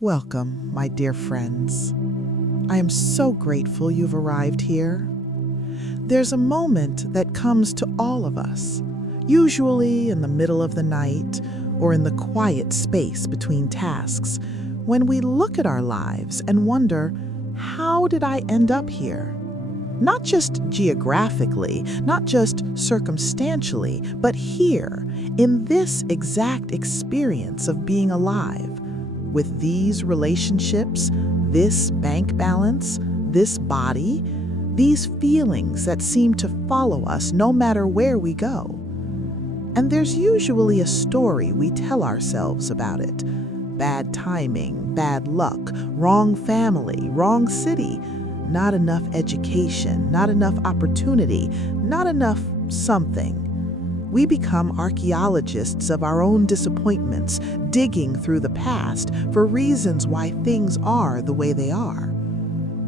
Welcome, my dear friends. I am so grateful you've arrived here. There's a moment that comes to all of us, usually in the middle of the night or in the quiet space between tasks, when we look at our lives and wonder, how did I end up here? Not just geographically, not just circumstantially, but here, in this exact experience of being alive. With these relationships, this bank balance, this body, these feelings that seem to follow us no matter where we go. And there's usually a story we tell ourselves about it. Bad timing, bad luck, wrong family, wrong city, not enough education, not enough opportunity, not enough something. We become archaeologists of our own disappointments, digging through the past for reasons why things are the way they are.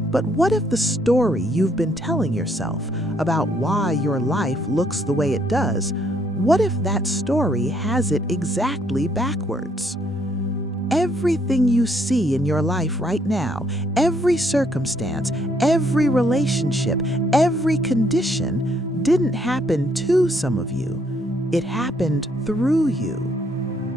But what if the story you've been telling yourself about why your life looks the way it does, what if that story has it exactly backwards? Everything you see in your life right now, every circumstance, every relationship, every condition didn't happen to some of you. It happened through you.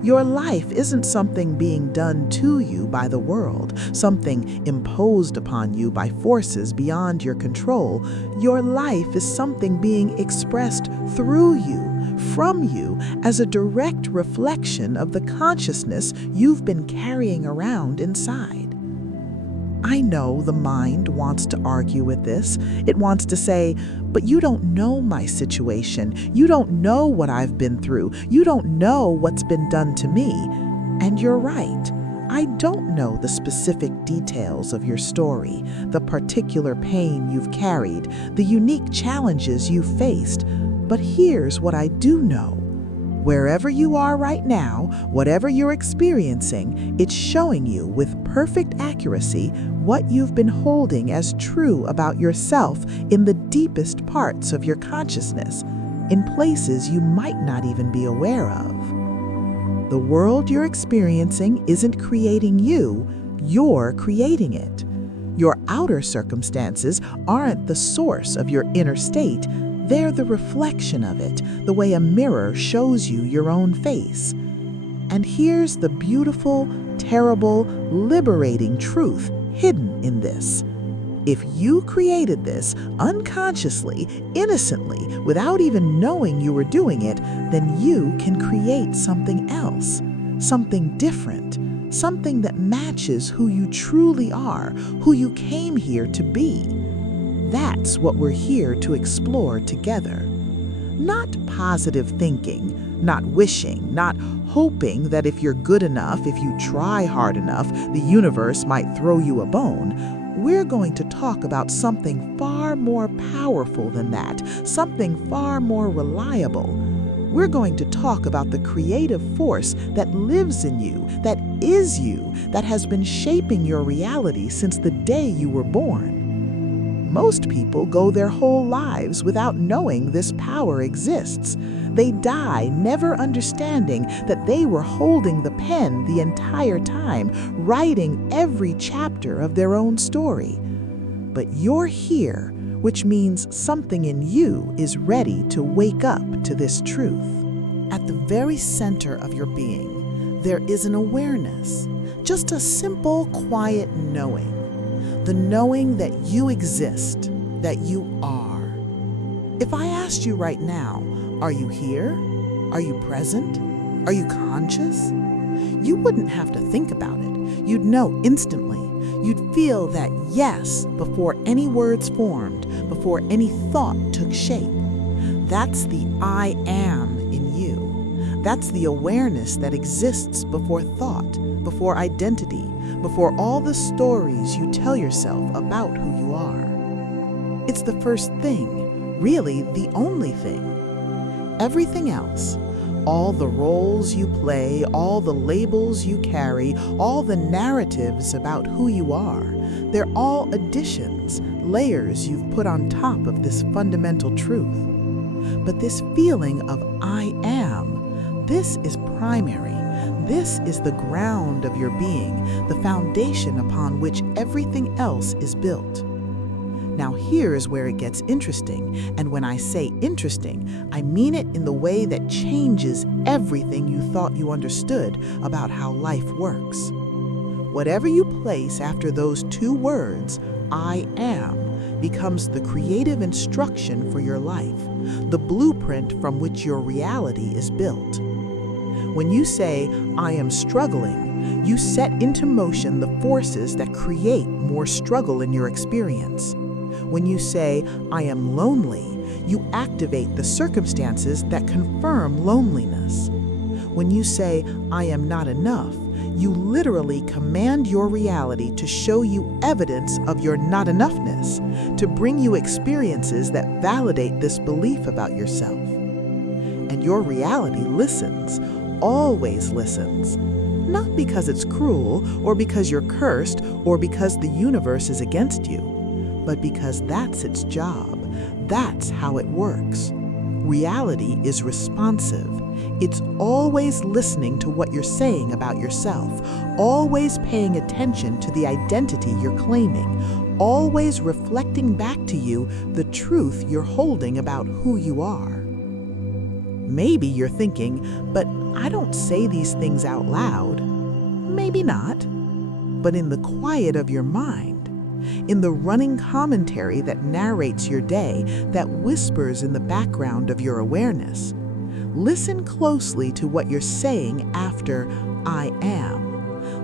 Your life isn't something being done to you by the world, something imposed upon you by forces beyond your control. Your life is something being expressed through you, from you, as a direct reflection of the consciousness you've been carrying around inside. I know the mind wants to argue with this. It wants to say, but you don't know my situation. You don't know what I've been through. You don't know what's been done to me. And you're right. I don't know the specific details of your story, the particular pain you've carried, the unique challenges you've faced. But here's what I do know. Wherever you are right now, whatever you're experiencing, it's showing you with perfect accuracy what you've been holding as true about yourself in the deepest parts of your consciousness, in places you might not even be aware of. The world you're experiencing isn't creating you, you're creating it. Your outer circumstances aren't the source of your inner state. They're the reflection of it, the way a mirror shows you your own face. And here's the beautiful, terrible, liberating truth hidden in this. If you created this unconsciously, innocently, without even knowing you were doing it, then you can create something else, something different, something that matches who you truly are, who you came here to be. That's what we're here to explore together. Not positive thinking, not wishing, not hoping that if you're good enough, if you try hard enough, the universe might throw you a bone. We're going to talk about something far more powerful than that, something far more reliable. We're going to talk about the creative force that lives in you, that is you, that has been shaping your reality since the day you were born. Most people go their whole lives without knowing this power exists. They die never understanding that they were holding the pen the entire time, writing every chapter of their own story. But you're here, which means something in you is ready to wake up to this truth. At the very center of your being, there is an awareness, just a simple, quiet knowing. The knowing that you exist, that you are. If I asked you right now, are you here? Are you present? Are you conscious? You wouldn't have to think about it. You'd know instantly. You'd feel that yes before any words formed, before any thought took shape. That's the I am in you. That's the awareness that exists before thought, before identity, before all the stories you tell yourself about who you are. It's the first thing, really the only thing. Everything else, all the roles you play, all the labels you carry, all the narratives about who you are, they're all additions, layers you've put on top of this fundamental truth. But this feeling of I am, this is primary. This is the ground of your being, the foundation upon which everything else is built. Now here's where it gets interesting, and when I say interesting, I mean it in the way that changes everything you thought you understood about how life works. Whatever you place after those two words, I am, becomes the creative instruction for your life, the blueprint from which your reality is built. When you say, I am struggling, you set into motion the forces that create more struggle in your experience. When you say, I am lonely, you activate the circumstances that confirm loneliness. When you say, I am not enough, you literally command your reality to show you evidence of your not enoughness, to bring you experiences that validate this belief about yourself. And your reality listens, always listens, not because it's cruel, or because you're cursed, or because the universe is against you, but because that's its job. That's how it works. Reality is responsive. It's always listening to what you're saying about yourself, always paying attention to the identity you're claiming, always reflecting back to you the truth you're holding about who you are. Maybe you're thinking, but I don't say these things out loud. Maybe not. But in the quiet of your mind, in the running commentary that narrates your day, that whispers in the background of your awareness, listen closely to what you're saying after I am.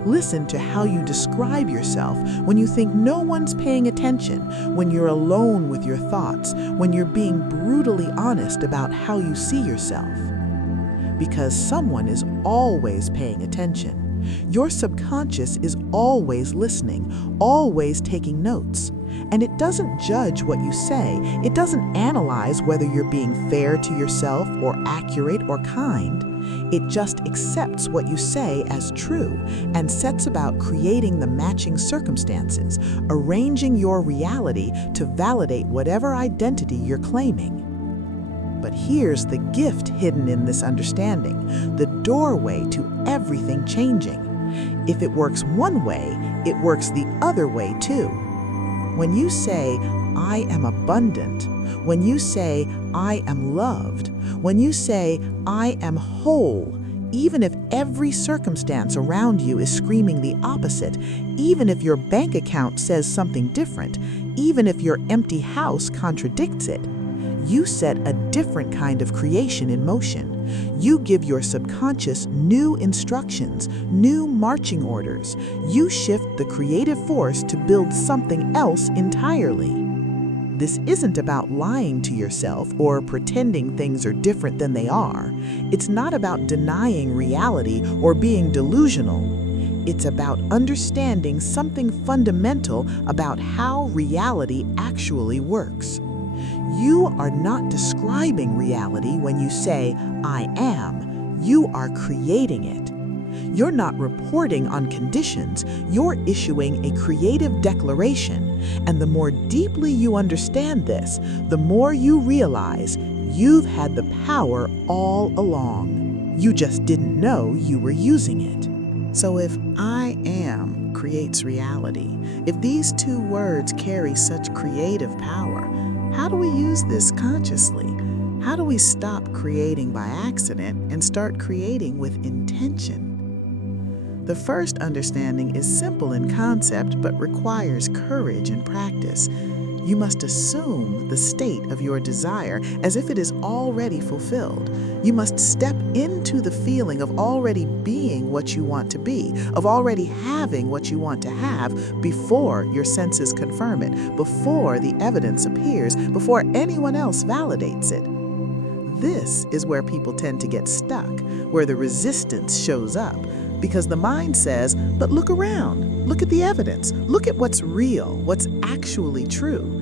Listen to how you describe yourself when you think no one's paying attention, when you're alone with your thoughts, when you're being brutally honest about how you see yourself. Because someone is always paying attention. Your subconscious is always listening, always taking notes. And it doesn't judge what you say. It doesn't analyze whether you're being fair to yourself or accurate or kind. It just accepts what you say as true and sets about creating the matching circumstances, arranging your reality to validate whatever identity you're claiming. But here's the gift hidden in this understanding, the doorway to everything changing. If it works one way, it works the other way too. When you say, I am abundant, when you say, I am loved, when you say, I am whole, even if every circumstance around you is screaming the opposite, even if your bank account says something different, even if your empty house contradicts it, you set a different kind of creation in motion. You give your subconscious new instructions, new marching orders. You shift the creative force to build something else entirely. This isn't about lying to yourself or pretending things are different than they are. It's not about denying reality or being delusional. It's about understanding something fundamental about how reality actually works. You are not describing reality when you say, I am. You are creating it. You're not reporting on conditions. You're issuing a creative declaration. And the more deeply you understand this, the more you realize you've had the power all along. You just didn't know you were using it. So if I am creates reality, if these two words carry such creative power, how do we use this consciously? How do we stop creating by accident and start creating with intention? The first understanding is simple in concept but requires courage and practice. You must assume the state of your desire as if it is already fulfilled. You must step into the feeling of already being what you want to be, of already having what you want to have before your senses confirm it, before the evidence appears, before anyone else validates it. This is where people tend to get stuck, where the resistance shows up. Because the mind says, but look around, look at the evidence, look at what's real, what's actually true.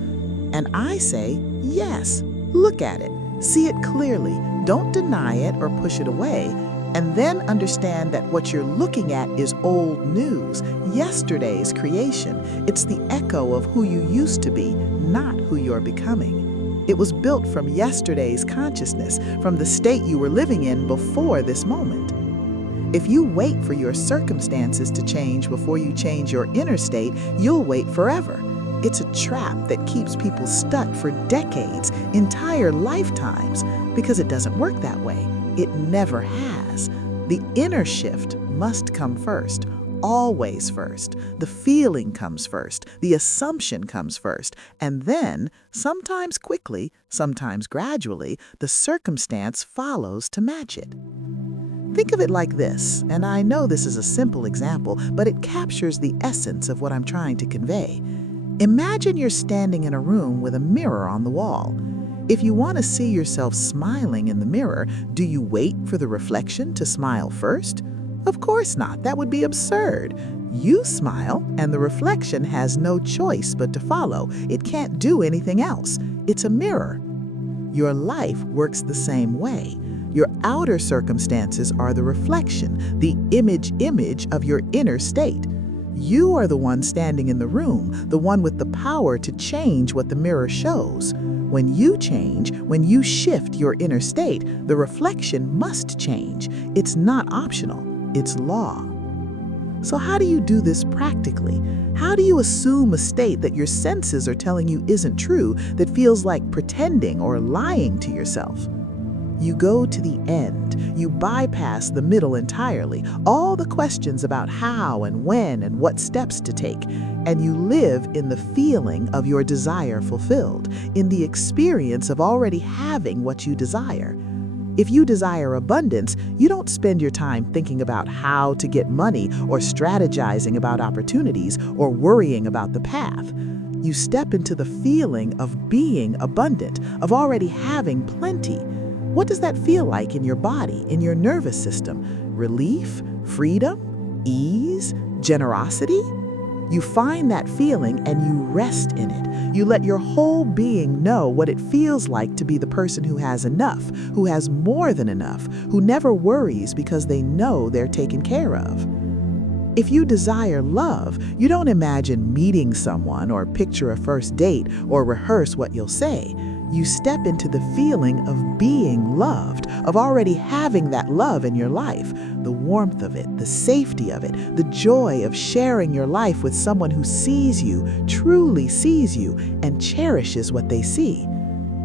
And I say, yes, look at it, see it clearly, don't deny it or push it away, and then understand that what you're looking at is old news, yesterday's creation. It's the echo of who you used to be, not who you're becoming. It was built from yesterday's consciousness, from the state you were living in before this moment. If you wait for your circumstances to change before you change your inner state, you'll wait forever. It's a trap that keeps people stuck for decades, entire lifetimes, because it doesn't work that way. It never has. The inner shift must come first, always first. The feeling comes first, the assumption comes first, and then, sometimes quickly, sometimes gradually, the circumstance follows to match it. Think of it like this, and I know this is a simple example, but it captures the essence of what I'm trying to convey. Imagine you're standing in a room with a mirror on the wall. If you want to see yourself smiling in the mirror, do you wait for the reflection to smile first? Of course not. That would be absurd. You smile, and the reflection has no choice but to follow. It can't do anything else. It's a mirror. Your life works the same way. Your outer circumstances are the reflection, the image of your inner state. You are the one standing in the room, the one with the power to change what the mirror shows. When you change, when you shift your inner state, the reflection must change. It's not optional, it's law. So how do you do this practically? How do you assume a state that your senses are telling you isn't true, that feels like pretending or lying to yourself? You go to the end. You bypass the middle entirely, all the questions about how and when and what steps to take, and you live in the feeling of your desire fulfilled, in the experience of already having what you desire. If you desire abundance, you don't spend your time thinking about how to get money or strategizing about opportunities or worrying about the path. You step into the feeling of being abundant, of already having plenty. What does that feel like in your body, in your nervous system? Relief, freedom, ease, generosity? You find that feeling and you rest in it. You let your whole being know what it feels like to be the person who has enough, who has more than enough, who never worries because they know they're taken care of. If you desire love, you don't imagine meeting someone or picture a first date or rehearse what you'll say. You step into the feeling of being loved, of already having that love in your life, the warmth of it, the safety of it, the joy of sharing your life with someone who sees you, truly sees you, and cherishes what they see.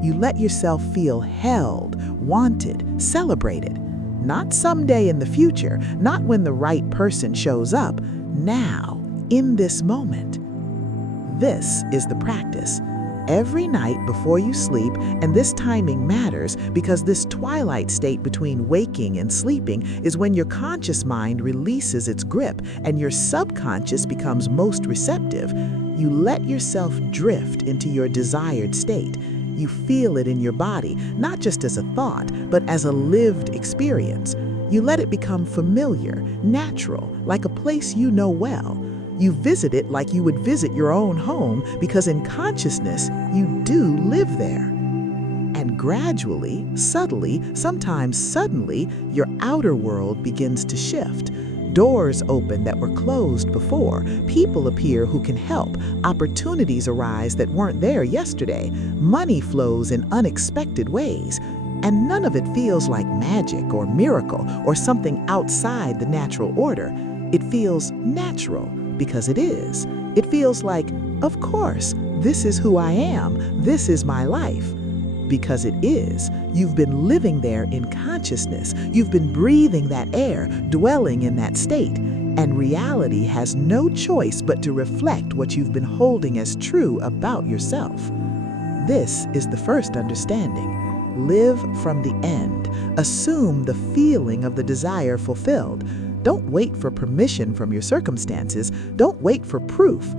You let yourself feel held, wanted, celebrated. Not someday in the future, not when the right person shows up, now, in this moment. This is the practice. Every night before you sleep, and this timing matters because this twilight state between waking and sleeping is when your conscious mind releases its grip and your subconscious becomes most receptive. You let yourself drift into your desired state. You feel it in your body, not just as a thought, but as a lived experience. You let it become familiar, natural, like a place you know well. You visit it like you would visit your own home because in consciousness, you do live there. And gradually, subtly, sometimes suddenly, your outer world begins to shift. Doors open that were closed before. People appear who can help. Opportunities arise that weren't there yesterday. Money flows in unexpected ways. And none of it feels like magic or miracle or something outside the natural order. It feels natural. Because it is. It feels like, of course, this is who I am, this is my life. Because it is. You've been living there in consciousness. You've been breathing that air, dwelling in that state. And reality has no choice but to reflect what you've been holding as true about yourself. This is the first understanding. Live from the end. Assume the feeling of the desire fulfilled. Don't wait for permission from your circumstances. Don't wait for proof.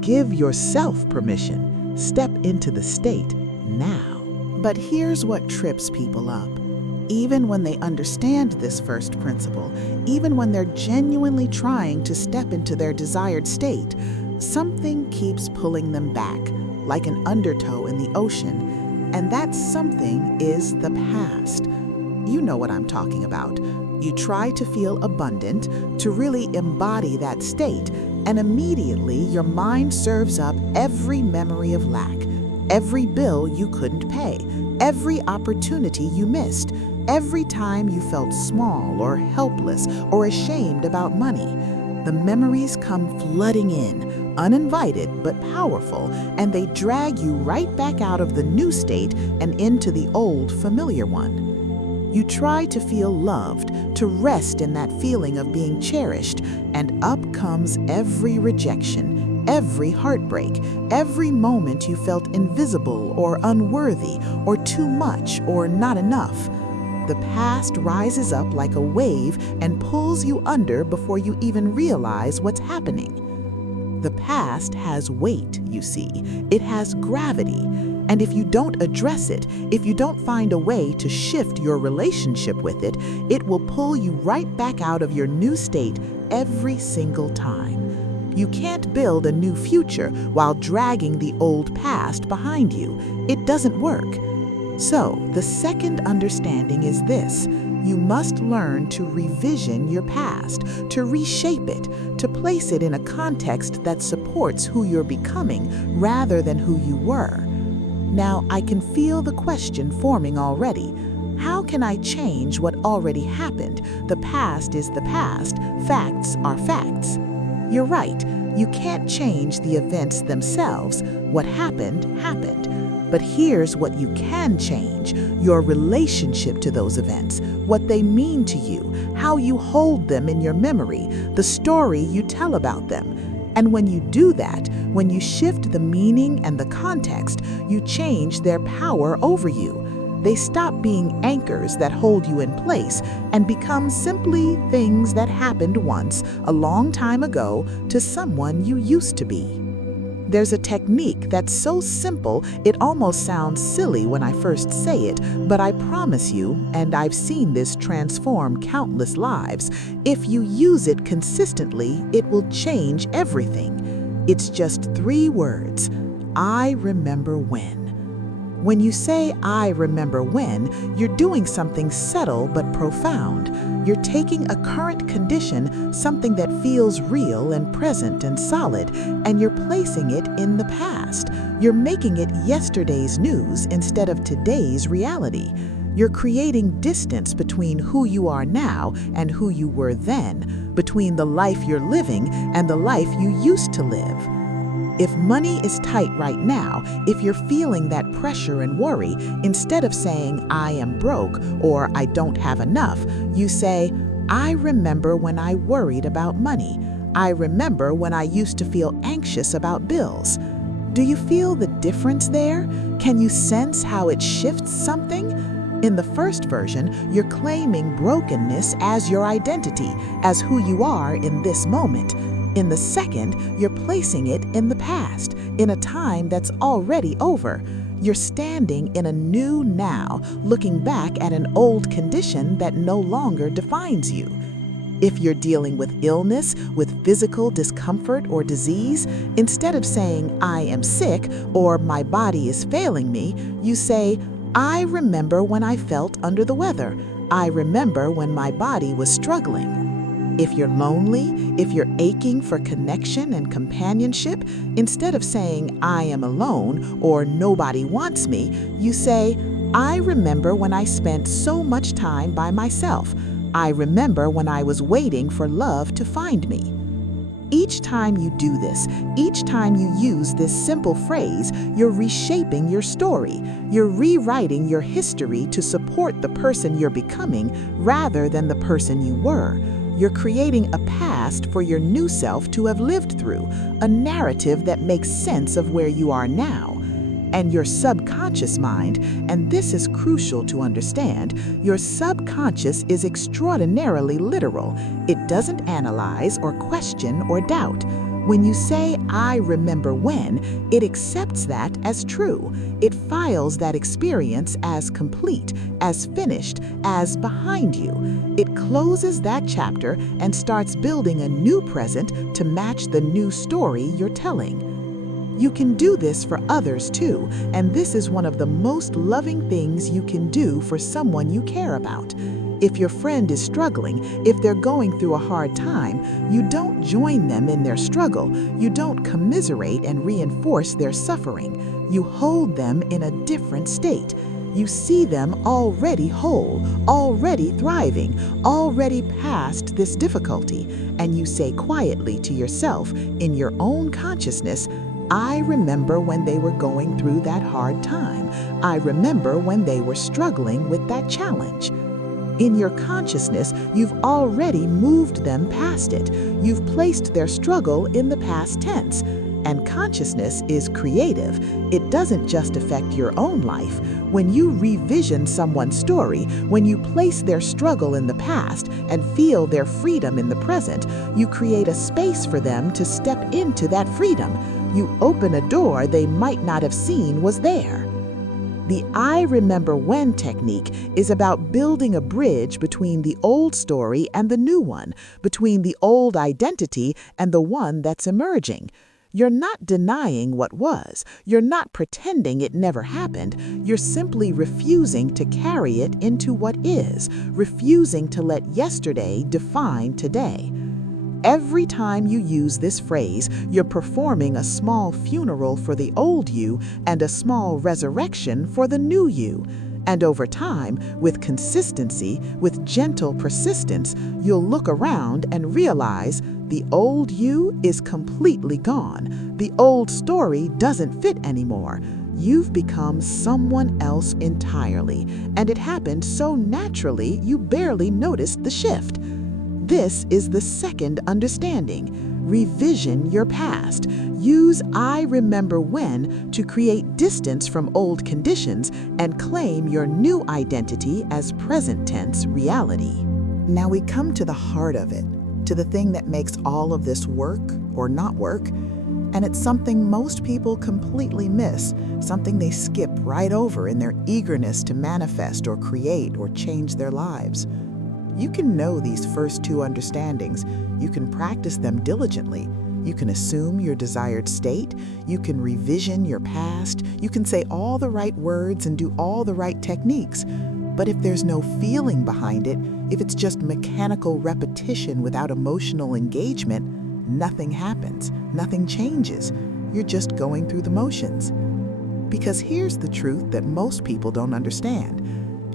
Give yourself permission. Step into the state now. But here's what trips people up. Even when they understand this first principle, even when they're genuinely trying to step into their desired state, something keeps pulling them back, like an undertow in the ocean. And that something is the past. You know what I'm talking about. You try to feel abundant, to really embody that state, and immediately your mind serves up every memory of lack, every bill you couldn't pay, every opportunity you missed. every time you felt small or helpless or ashamed about money. The memories come flooding in, uninvited but powerful, and they drag you right back out of the new state and into the old familiar one. You try to feel loved, to rest in that feeling of being cherished, and up comes every rejection, every heartbreak, every moment you felt invisible or unworthy or too much or not enough. The past rises up like a wave and pulls you under before you even realize what's happening. The past has weight, you see. It has gravity. And if you don't address it, if you don't find a way to shift your relationship with it, it will pull you right back out of your new state every single time. You can't build a new future while dragging the old past behind you. It doesn't work. So, the second understanding is this: you must learn to revision your past, to reshape it, to place it in a context that supports who you're becoming rather than who you were. Now, I can feel the question forming already. How can I change what already happened? The past is the past. Facts are facts. You're right. You can't change the events themselves. What happened, happened. But here's what you can change: your relationship to those events, what they mean to you, how you hold them in your memory, the story you tell about them. And when you do that, when you shift the meaning and the context, you change their power over you. They stop being anchors that hold you in place and become simply things that happened once, a long time ago, to someone you used to be. There's a technique that's so simple it almost sounds silly when I first say it, but I promise you, and I've seen this transform countless lives, if you use it consistently, it will change everything. It's just 3 words: I remember when. When you say, I remember when, you're doing something subtle but profound. You're taking a current condition, something that feels real and present and solid, and you're placing it in the past. You're making it yesterday's news instead of today's reality. You're creating distance between who you are now and who you were then, between the life you're living and the life you used to live. If money is tight right now, if you're feeling that pressure and worry, instead of saying, I am broke or I don't have enough, you say, I remember when I worried about money. I remember when I used to feel anxious about bills. Do you feel the difference there? Can you sense how it shifts something? In the first version, you're claiming brokenness as your identity, as who you are in this moment. In the second, you're placing it in the past, in a time that's already over. You're standing in a new now, looking back at an old condition that no longer defines you. If you're dealing with illness, with physical discomfort or disease, instead of saying, I am sick or my body is failing me, you say, I remember when I felt under the weather. I remember when my body was struggling. If you're lonely, if you're aching for connection and companionship, instead of saying, I am alone or nobody wants me, you say, I remember when I spent so much time by myself. I remember when I was waiting for love to find me. Each time you do this, each time you use this simple phrase, you're reshaping your story. You're rewriting your history to support the person you're becoming rather than the person you were. You're creating a past for your new self to have lived through, a narrative that makes sense of where you are now. And your subconscious mind, and this is crucial to understand, your subconscious is extraordinarily literal. It doesn't analyze or question or doubt. When you say, I remember when, it accepts that as true. It files that experience as complete, as finished, as behind you. It closes that chapter and starts building a new present to match the new story you're telling. You can do this for others too, and this is one of the most loving things you can do for someone you care about. If your friend is struggling, if they're going through a hard time, you don't join them in their struggle. You don't commiserate and reinforce their suffering. You hold them in a different state. You see them already whole, already thriving, already past this difficulty, and you say quietly to yourself in your own consciousness, I remember when they were going through that hard time. I remember when they were struggling with that challenge. In your consciousness, you've already moved them past it. You've placed their struggle in the past tense. And consciousness is creative. It doesn't just affect your own life. When you revision someone's story, when you place their struggle in the past and feel their freedom in the present, you create a space for them to step into that freedom. You open a door they might not have seen was there. The I remember when technique is about building a bridge between the old story and the new one, between the old identity and the one that's emerging. You're not denying what was. You're not pretending it never happened. You're simply refusing to carry it into what is, refusing to let yesterday define today. Every time you use this phrase, you're performing a small funeral for the old you and a small resurrection for the new you. And over time, with consistency, with gentle persistence, you'll look around and realize the old you is completely gone. The old story doesn't fit anymore. You've become someone else entirely, and it happened so naturally you barely noticed the shift. This is the second understanding. Revision your past. Use I remember when to create distance from old conditions and claim your new identity as present tense reality. Now we come to the heart of it, to the thing that makes all of this work or not work, and it's something most people completely miss, something they skip right over in their eagerness to manifest or create or change their lives. You can know these first two understandings. You can practice them diligently. You can assume your desired state. You can revision your past. You can say all the right words and do all the right techniques. But if there's no feeling behind it, if it's just mechanical repetition without emotional engagement, nothing happens. Nothing changes. You're just going through the motions. Because here's the truth that most people don't understand.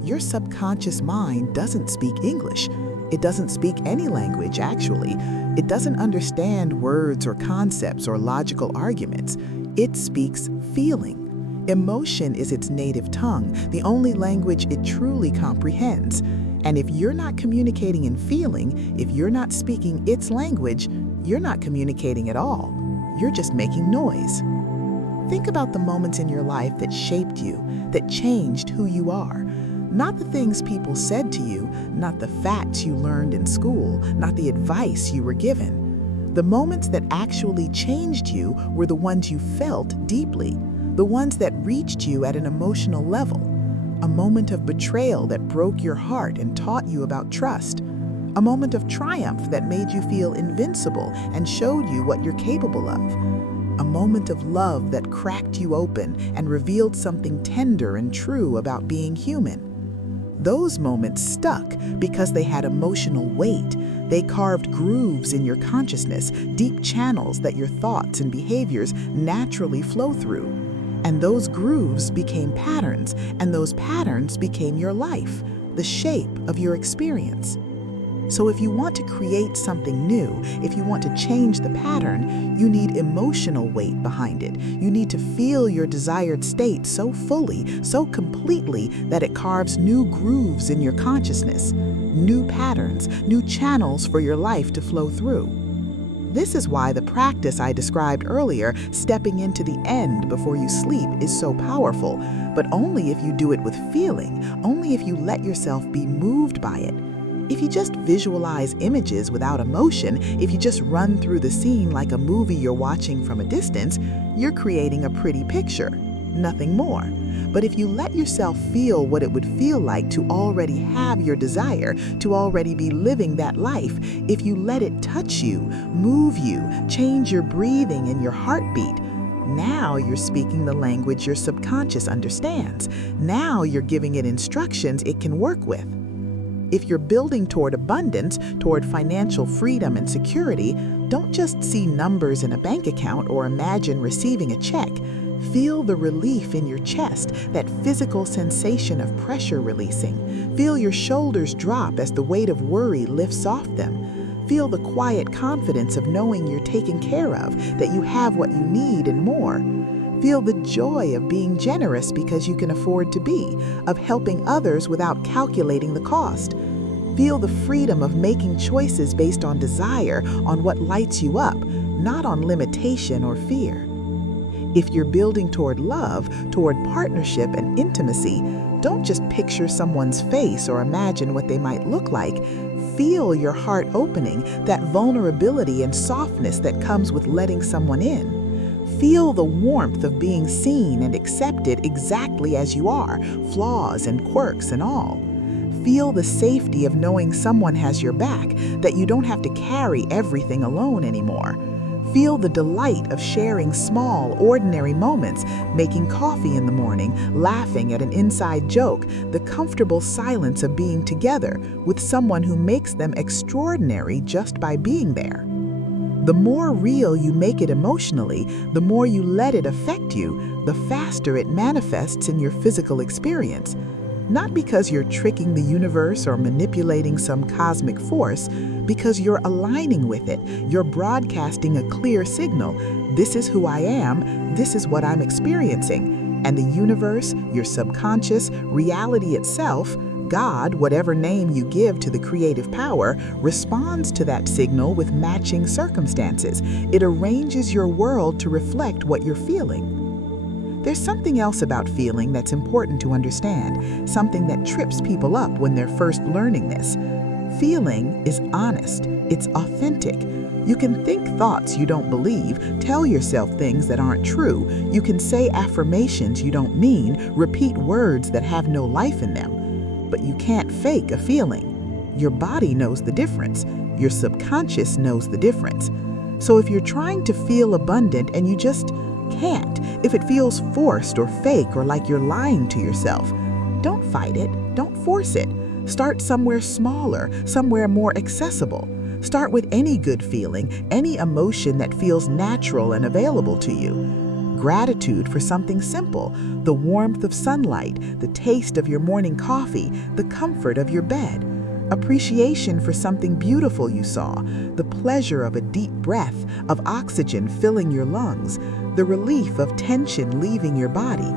Your subconscious mind doesn't speak English. It doesn't speak any language, actually. It doesn't understand words or concepts or logical arguments. It speaks feeling. Emotion is its native tongue, the only language it truly comprehends. And if you're not communicating in feeling, if you're not speaking its language, you're not communicating at all. You're just making noise. Think about the moments in your life that shaped you, that changed who you are. Not the things people said to you, not the facts you learned in school, not the advice you were given. The moments that actually changed you were the ones you felt deeply, the ones that reached you at an emotional level. A moment of betrayal that broke your heart and taught you about trust. A moment of triumph that made you feel invincible and showed you what you're capable of. A moment of love that cracked you open and revealed something tender and true about being human. Those moments stuck because they had emotional weight. They carved grooves in your consciousness, deep channels that your thoughts and behaviors naturally flow through. And those grooves became patterns, and those patterns became your life, the shape of your experience. So if you want to create something new, if you want to change the pattern, you need emotional weight behind it. You need to feel your desired state so fully, so completely, that it carves new grooves in your consciousness, new patterns, new channels for your life to flow through. This is why the practice I described earlier, stepping into the end before you sleep, is so powerful, but only if you do it with feeling, only if you let yourself be moved by it. If you just visualize images without emotion, if you just run through the scene like a movie you're watching from a distance, you're creating a pretty picture, nothing more. But if you let yourself feel what it would feel like to already have your desire, to already be living that life, if you let it touch you, move you, change your breathing and your heartbeat, now you're speaking the language your subconscious understands. Now you're giving it instructions it can work with. If you're building toward abundance, toward financial freedom and security, don't just see numbers in a bank account or imagine receiving a check. Feel the relief in your chest, that physical sensation of pressure releasing. Feel your shoulders drop as the weight of worry lifts off them. Feel the quiet confidence of knowing you're taken care of, that you have what you need and more. Feel the joy of being generous because you can afford to be, of helping others without calculating the cost. Feel the freedom of making choices based on desire, on what lights you up, not on limitation or fear. If you're building toward love, toward partnership and intimacy, don't just picture someone's face or imagine what they might look like. Feel your heart opening, that vulnerability and softness that comes with letting someone in. Feel the warmth of being seen and accepted exactly as you are, flaws and quirks and all. Feel the safety of knowing someone has your back, that you don't have to carry everything alone anymore. Feel the delight of sharing small, ordinary moments, making coffee in the morning, laughing at an inside joke, the comfortable silence of being together with someone who makes them extraordinary just by being there. The more real you make it emotionally, the more you let it affect you, the faster it manifests in your physical experience. Not because you're tricking the universe or manipulating some cosmic force, because you're aligning with it. You're broadcasting a clear signal. This is who I am. This is what I'm experiencing. And the universe, your subconscious, reality itself, God, whatever name you give to the creative power, responds to that signal with matching circumstances. It arranges your world to reflect what you're feeling. There's something else about feeling that's important to understand, something that trips people up when they're first learning this. Feeling is honest, it's authentic. You can think thoughts you don't believe, tell yourself things that aren't true. You can say affirmations you don't mean, repeat words that have no life in them. But you can't fake a feeling. Your body knows the difference. Your subconscious knows the difference. So if you're trying to feel abundant and you just can't, if it feels forced or fake or like you're lying to yourself, don't fight it, don't force it. Start somewhere smaller, somewhere more accessible. Start with any good feeling, any emotion that feels natural and available to you. Gratitude for something simple, the warmth of sunlight, the taste of your morning coffee, the comfort of your bed. Appreciation for something beautiful you saw, the pleasure of a deep breath, of oxygen filling your lungs, the relief of tension leaving your body.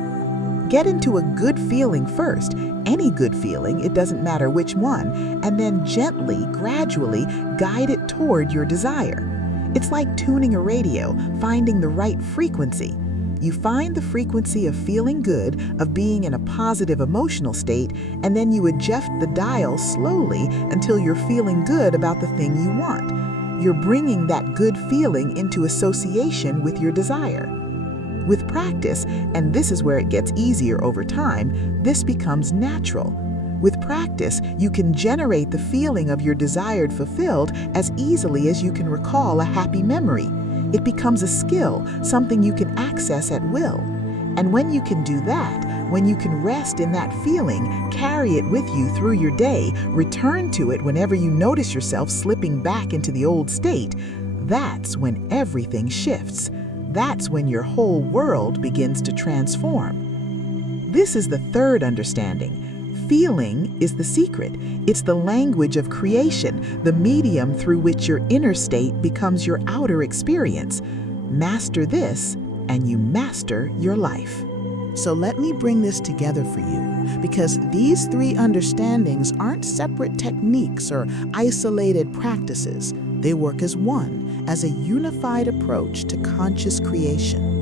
Get into a good feeling first, any good feeling, it doesn't matter which one, and then gently, gradually guide it toward your desire. It's like tuning a radio, finding the right frequency. You find the frequency of feeling good, of being in a positive emotional state, and then you adjust the dial slowly until you're feeling good about the thing you want. You're bringing that good feeling into association with your desire. With practice, and this is where it gets easier over time, this becomes natural. With practice, you can generate the feeling of your desired fulfilled as easily as you can recall a happy memory. It becomes a skill, something you can access at will. And when you can do that, when you can rest in that feeling, carry it with you through your day, return to it whenever you notice yourself slipping back into the old state, that's when everything shifts. That's when your whole world begins to transform. This is the third understanding. Feeling is the secret. It's the language of creation, the medium through which your inner state becomes your outer experience. Master this, and you master your life. So let me bring this together for you, because these three understandings aren't separate techniques or isolated practices. They work as one, as a unified approach to conscious creation.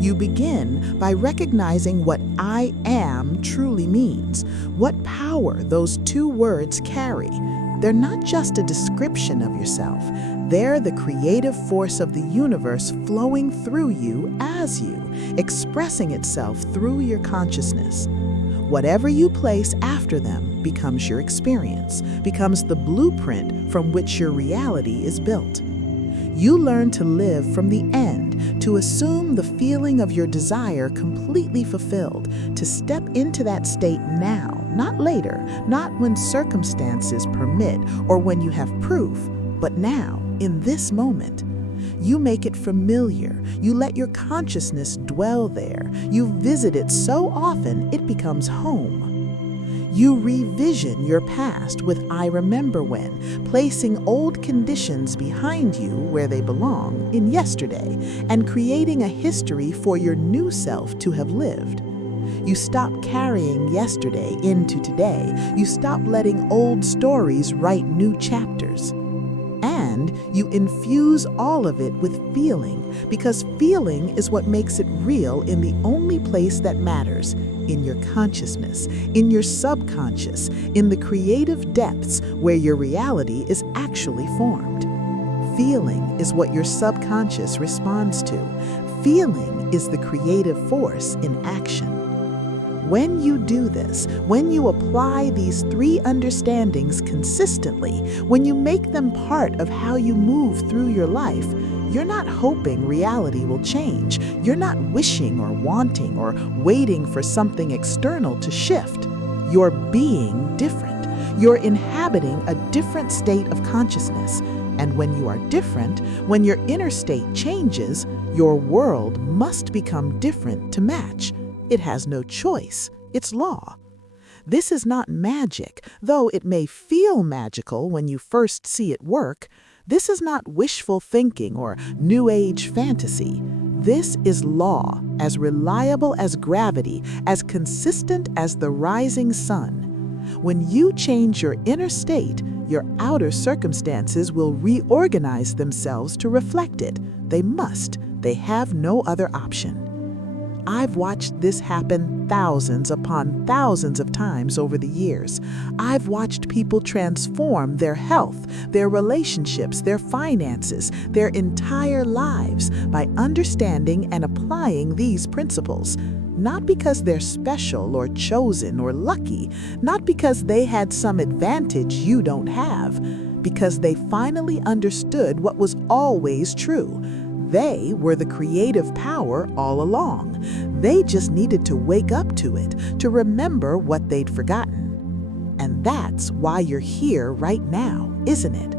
You begin by recognizing what I am truly means, what power those two words carry. They're not just a description of yourself. They're the creative force of the universe flowing through you as you, expressing itself through your consciousness. Whatever you place after them becomes your experience, becomes the blueprint from which your reality is built. You learn to live from the end, to to assume the feeling of your desire completely fulfilled, to step into that state now, not later, not when circumstances permit or when you have proof, but now, in this moment. You make it familiar. You let your consciousness dwell there. You visit it so often it becomes home. You revision your past with I remember when, placing old conditions behind you where they belong in yesterday and creating a history for your new self to have lived. You stop carrying yesterday into today. You stop letting old stories write new chapters. And you infuse all of it with feeling, because feeling is what makes it real in the only place that matters, in your consciousness, in your subconscious, in the creative depths where your reality is actually formed. Feeling is what your subconscious responds to. Feeling is the creative force in action. When you do this, when you apply these three understandings consistently, when you make them part of how you move through your life, you're not hoping reality will change. You're not wishing or wanting or waiting for something external to shift. You're being different. You're inhabiting a different state of consciousness. And when you are different, when your inner state changes, your world must become different to match. It has no choice. It's law. This is not magic, though it may feel magical when you first see it work. This is not wishful thinking or New Age fantasy. This is law, as reliable as gravity, as consistent as the rising sun. When you change your inner state, your outer circumstances will reorganize themselves to reflect it. They must. They have no other option. I've watched this happen thousands upon thousands of times over the years. I've watched people transform their health, their relationships, their finances, their entire lives by understanding and applying these principles. Not because they're special or chosen or lucky, not because they had some advantage you don't have, because they finally understood what was always true. They were the creative power all along. They just needed to wake up to it, to remember what they'd forgotten. And that's why you're here right now, isn't it?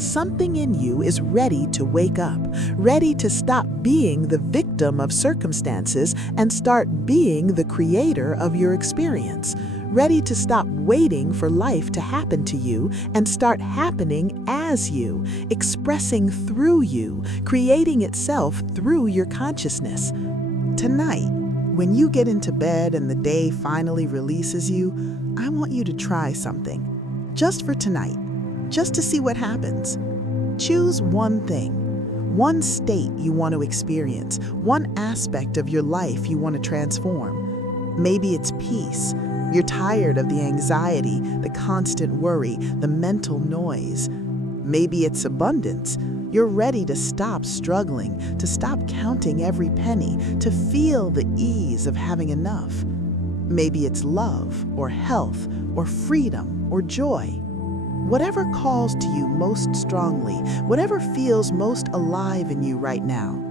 Something in you is ready to wake up, ready to stop being the victim of circumstances and start being the creator of your experience, ready to stop waiting for life to happen to you and start happening as you, expressing through you, creating itself through your consciousness. Tonight, when you get into bed and the day finally releases you, I want you to try something. Just for tonight. Just to see what happens. Choose one thing, one state you want to experience, one aspect of your life you want to transform. Maybe it's peace. You're tired of the anxiety, the constant worry, the mental noise. Maybe it's abundance. You're ready to stop struggling, to stop counting every penny, to feel the ease of having enough. Maybe it's love or health or freedom or joy. Whatever calls to you most strongly, whatever feels most alive in you right now,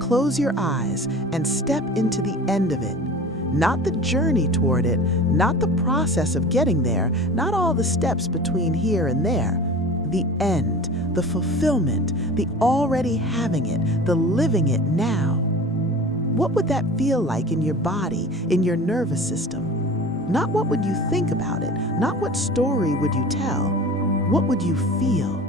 close your eyes and step into the end of it. Not the journey toward it, not the process of getting there, not all the steps between here and there. The end, the fulfillment, the already having it, the living it now. What would that feel like in your body, in your nervous system? Not what would you think about it, not what story would you tell. What would you feel?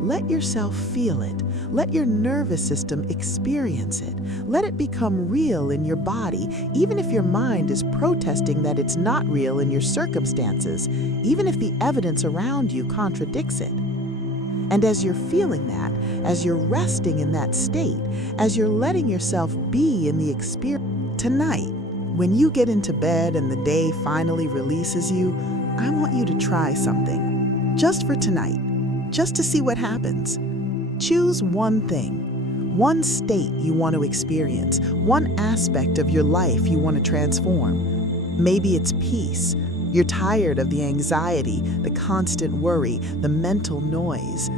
Let yourself feel it. Let your nervous system experience it. Let it become real in your body, even if your mind is protesting that it's not real in your circumstances, even if the evidence around you contradicts it. And as you're feeling that, as you're resting in that state, as you're letting yourself be in the experience, tonight, when you get into bed and the day finally releases you, I want you to try something. Just for tonight, just to see what happens. Choose one thing, one state you want to experience, one aspect of your life you want to transform. Maybe it's peace. You're tired of the anxiety, the constant worry, the mental noise.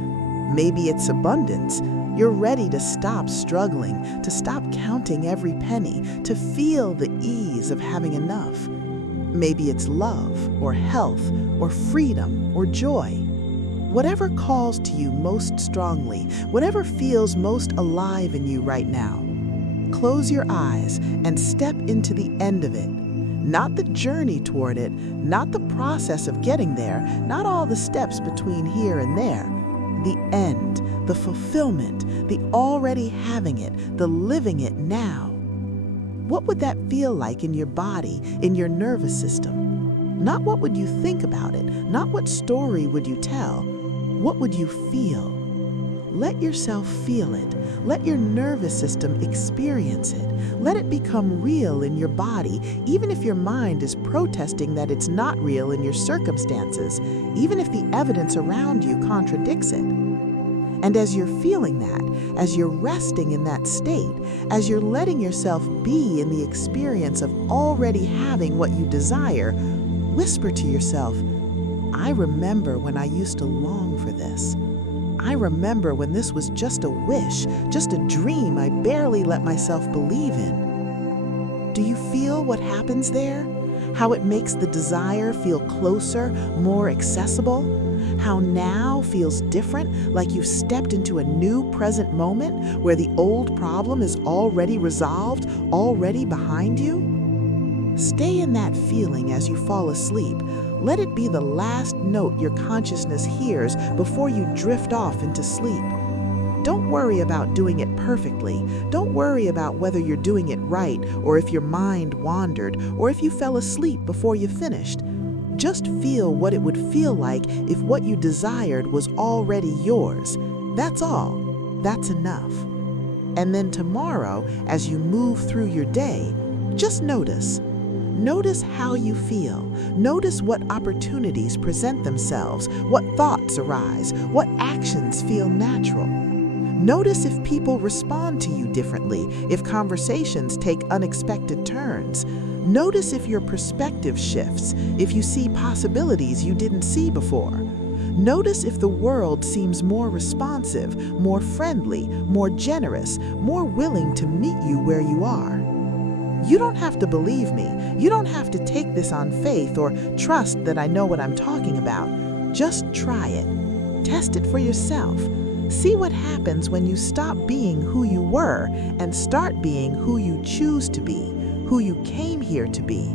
Maybe it's abundance. You're ready to stop struggling, to stop counting every penny, to feel the ease of having enough. Maybe it's love, or health, or freedom, or joy. Whatever calls to you most strongly, whatever feels most alive in you right now, close your eyes and step into the end of it. Not the journey toward it, not the process of getting there, not all the steps between here and there. The end, the fulfillment, the already having it, the living it now. What would that feel like in your body, in your nervous system? Not what would you think about it, not what story would you tell. What would you feel? Let yourself feel it. Let your nervous system experience it. Let it become real in your body, even if your mind is protesting that it's not real in your circumstances, even if the evidence around you contradicts it. And as you're feeling that, as you're resting in that state, as you're letting yourself be in the experience of already having what you desire, whisper to yourself, I remember when I used to long for this. I remember when this was just a wish, just a dream I barely let myself believe in. Do you feel what happens there? How it makes the desire feel closer, more accessible? How now feels different, like you've stepped into a new present moment where the old problem is already resolved, already behind you? Stay in that feeling as you fall asleep. Let it be the last note your consciousness hears before you drift off into sleep. Don't worry about doing it perfectly. Don't worry about whether you're doing it right, or if your mind wandered, or if you fell asleep before you finished. Just feel what it would feel like if what you desired was already yours. That's all. That's enough. And then tomorrow, as you move through your day, just notice. Notice how you feel. Notice what opportunities present themselves, what thoughts arise, what actions feel natural. Notice if people respond to you differently, if conversations take unexpected turns. Notice if your perspective shifts, if you see possibilities you didn't see before. Notice if the world seems more responsive, more friendly, more generous, more willing to meet you where you are. You don't have to believe me. You don't have to take this on faith or trust that I know what I'm talking about. Just try it. Test it for yourself. See what happens when you stop being who you were and start being who you choose to be, who you came here to be.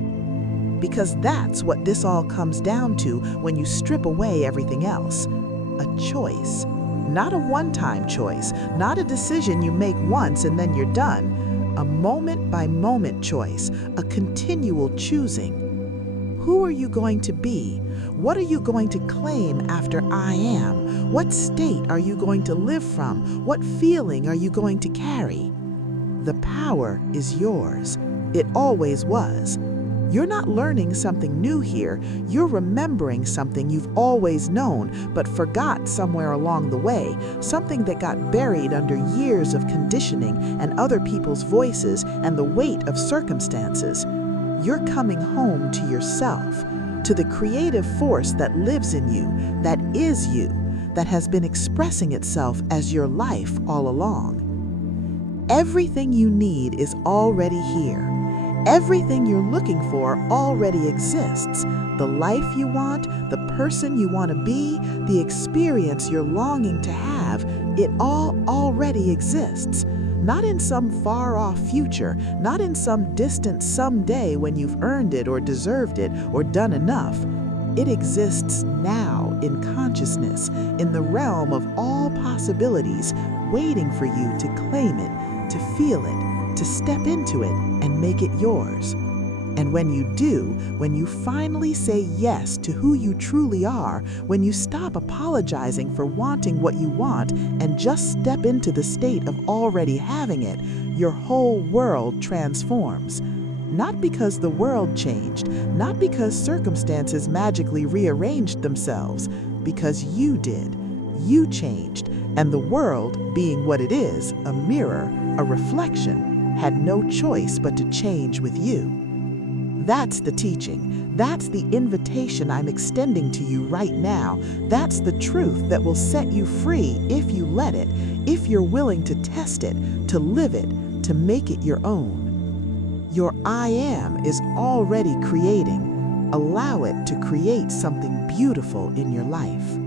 Because that's what this all comes down to when you strip away everything else. A choice. Not a one-time choice, not a decision you make once and then you're done. A moment-by-moment choice, a continual choosing. Who are you going to be? What are you going to claim after I am? What state are you going to live from? What feeling are you going to carry? The power is yours. It always was. You're not learning something new here. You're remembering something you've always known, but forgot somewhere along the way, something that got buried under years of conditioning and other people's voices and the weight of circumstances. You're coming home to yourself, to the creative force that lives in you, that is you, that has been expressing itself as your life all along. Everything you need is already here. Everything you're looking for already exists. The life you want, the person you want to be, the experience you're longing to have, it all already exists. Not in some far-off future, not in some distant someday when you've earned it or deserved it or done enough. It exists now in consciousness, in the realm of all possibilities, waiting for you to claim it, to feel it, to step into it and make it yours. And when you do, when you finally say yes to who you truly are, when you stop apologizing for wanting what you want and just step into the state of already having it, your whole world transforms. Not because the world changed, not because circumstances magically rearranged themselves, because you did. You changed, and the world, being what it is, a mirror, a reflection, had no choice but to change with you. That's the teaching. That's the invitation I'm extending to you right now. That's the truth that will set you free if you let it, if you're willing to test it, to live it, to make it your own. Your I am is already creating. Allow it to create something beautiful in your life.